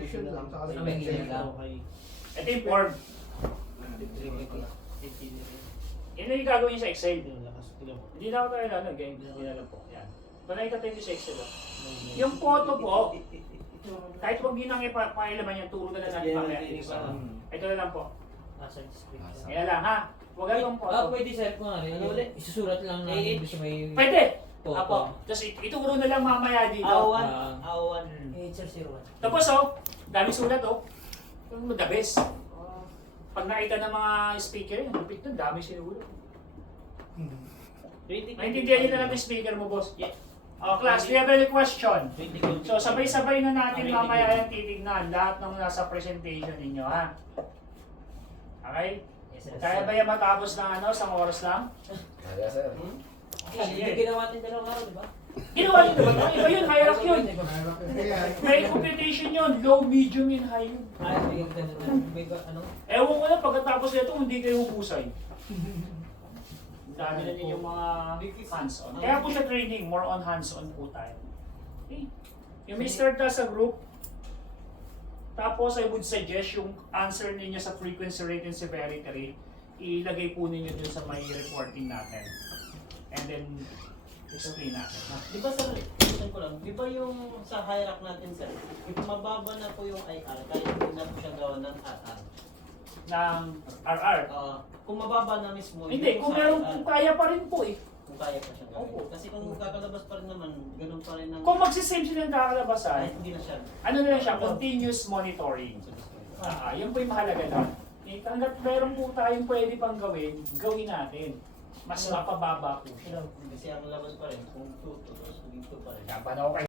Section lang. Sa Ano may ganyan lang? Ito yung form. Yan na yung gagawin niyo sa Excel. Hindi na ako tayo lang, game. Hindi na lang po. Yan. Ito na itatin niyo sa Excel. Yung photo po, kahit huwag yun ang ipailaman yan, turo na lang natin mamaya. Ito na lang po. Kaya lang ha. Huwag kayong photo. Pwede sir kung ano ulit? Isusurat lang namin sa may... Pwede! Photo. Apo. Tapos ituro na lang mamaya dito. Awan. HR01. Tapos dami sulat the best. Pag nakita ng mga speaker, yung lupit nun, dami sinulat. Maintindihan nyo na lang yung speaker mo, boss. Class, do you have any question? So, sabay-sabay na natin mamaya yung titignan lahat ng nasa presentation ninyo, ha? Okay? Kaya ba yung matapos ng isang oras lang? Kaya, sir. Hindi ginawa natin dalawang araw, di ba? Ginawa nyo diba? Iba yun, hierarchy yun. May computation yun, low, medium, and high yun. May ano? Ewan ko na pagkatapos nito, hindi kayo hupusay. Dami na ninyong mga hands-on. Kaya po siya training, more on hands-on po tayo. Okay. You may start as a group. Tapos I would suggest yung answer ninyo sa frequency rate and severity rate, ilagay po ninyo dun sa may reporting natin. And then, explain natin. Di ba sir, question ko lang, di ba yung sa hierarchy natin sir, if mababa na po yung IR, kahit hindi na po siya gawa ng RR. Ng RR. Kung mababa na mismo, Hindi, yung kung sa meron, IR, kung kaya pa rin po eh. kung kaya pa siyang gawin. Opo. Kasi kung kakalabas pa rin naman, ganun pa rin ang... Kung magsisame sila ng kahit kakalabasan, hindi na siya. ano na lang siya, continuous monitoring. Yun po yung mahalaga lang. Hanggat meron po tayong pwede pang gawin, gawin natin. Mas mapababa po siya. Kasi ang labas pa rin, kung 2 to 2, maging 2 pa rin. Kaya paano